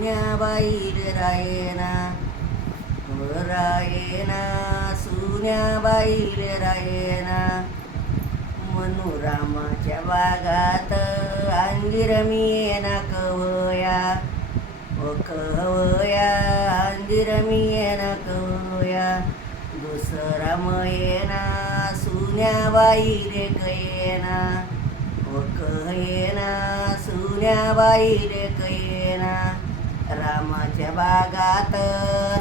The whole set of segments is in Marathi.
सुन्याबाई रायना रायना सुन्याबाई रायना मनुरामाच्या बागात अंजीर मी येना कवया कवया अंजीर मी येना कवया दुसरा मयेना सुन्याबाई रे कयेना ओ कयेना सुन्याबाई रे रामाच्या बागात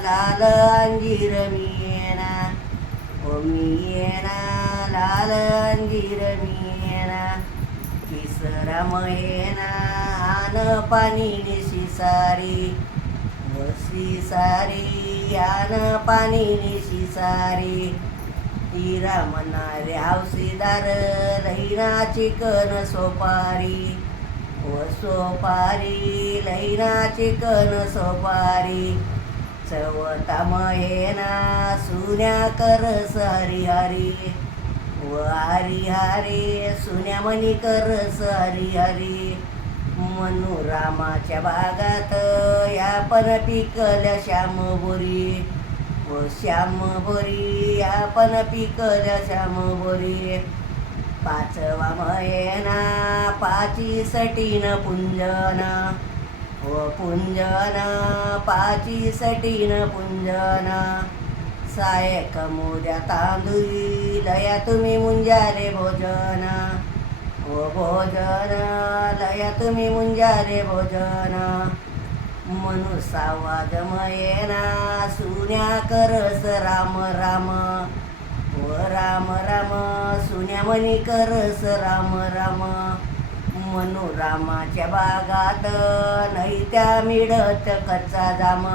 लाल अंजीर मी येना ओ मी येना लाल अंजीर मी येना तिसरा मयेना आन पाणी निशी सारी. वसी सारी आन पाणी निशी सारी. हिरा म्हणारे हौसीदार लैना चिकन सोपारी. सोपारी लैना चिकन सोपारी. चवता मयेना सुन्या करस हरी हरी व हरी हरी सुन्या मनी करस हरी हरी मनुरामाच्या भागात या पण पिकल्या श्याम बोरी व श्यामबोरी या पण पिकल्या श्याम बोरी पाचवा मयेना पाची सटीन पुंजना. व पुंजना पाची सटीन पुंजना. सायक मोद्या तांदुळी लया तुम्ही मुंजारे भोजना. हो भोजन लया तुम्ही मुंजारे भोजना. मनुसावाज मयेना सुन्या करस राम राम. हो, राम राम सुन्या मनी करस राम राम. मनुरामाच्या बागात नाही त्या मिळत कच्चा जाम.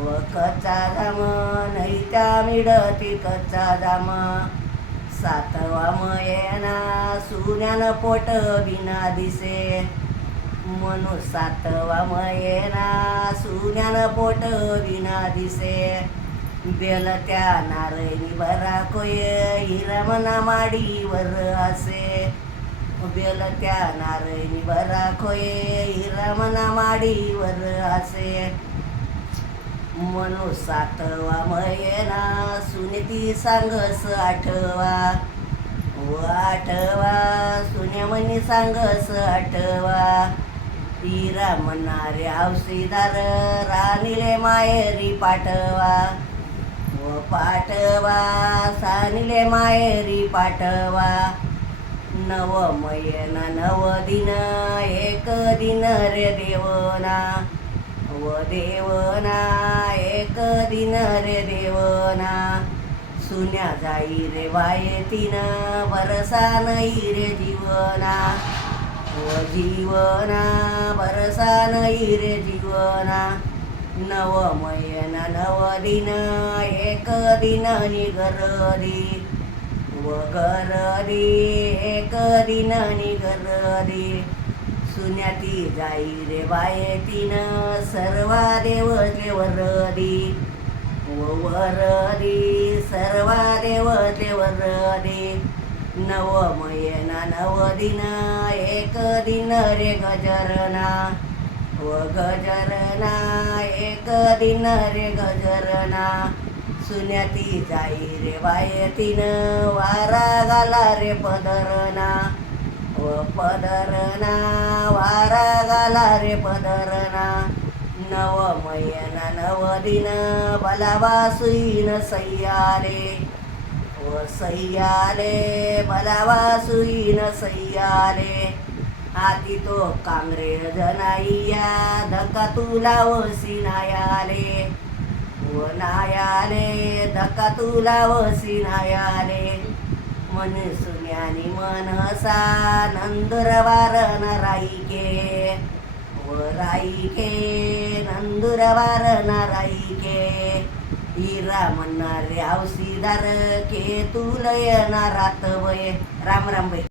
व कच्चा जाम नाही त्या मिळती कच्चा जाम. सातवा मयना सुन्यान पोट बिना दिसे. मनु सातवा मयना सुन्यानं पोट बिना दिसे. बेल त्या नारळी बरा कोय हिरा मना माडीवर असे. बेल त्या नारळी बरा कोय हिरा मना माडीवर असे. मनो सातवा मयना सुनेती सांगस आठवा. व आठवा सुन्यामनी सांगस आठवा. हिरा म्हणणारे औषधार राणीले मायरी पाठवा. व पाठवा सानिले मायरी पाठवा. नव मयना नव दिन एक दिन रे देवना. व देवना एक दिन रे देवना. सुन्या जाई रे वायतीन बरसा नाही रे जीवना. व जीवना बरसा नाही रे जीवना. नव मयन नव दिन एक दिन निगरदी। व एक दिन निगरदी। सुन्याती जाई रे बायतीन सर्वा देव वरदी व वरदी सर्वा देव वरदी नव मयना नव दिन एक दिन रे गजरना। व गजरना एक दिन रे गजरना. सुन्याती जाई रे बायतीन वारा गाला रे पदरना. व पदरना वारा गाला रे पदरना. नव मयना नव दिन बलावा सुईन सय्याले. व सय्याले बलावा सुईन सय्याले. आती तो कांग्रे जनाईया धक्का तुला वसी नायाले व नायाले धक्का तुला वसी नायाले मन सुन्यानी मनसा नंदुरवार न राईके व राईके नंदुरवार न राईके हिरा म्हणणारे हौसीदार के तुलय ना रात वय राम राम बाई.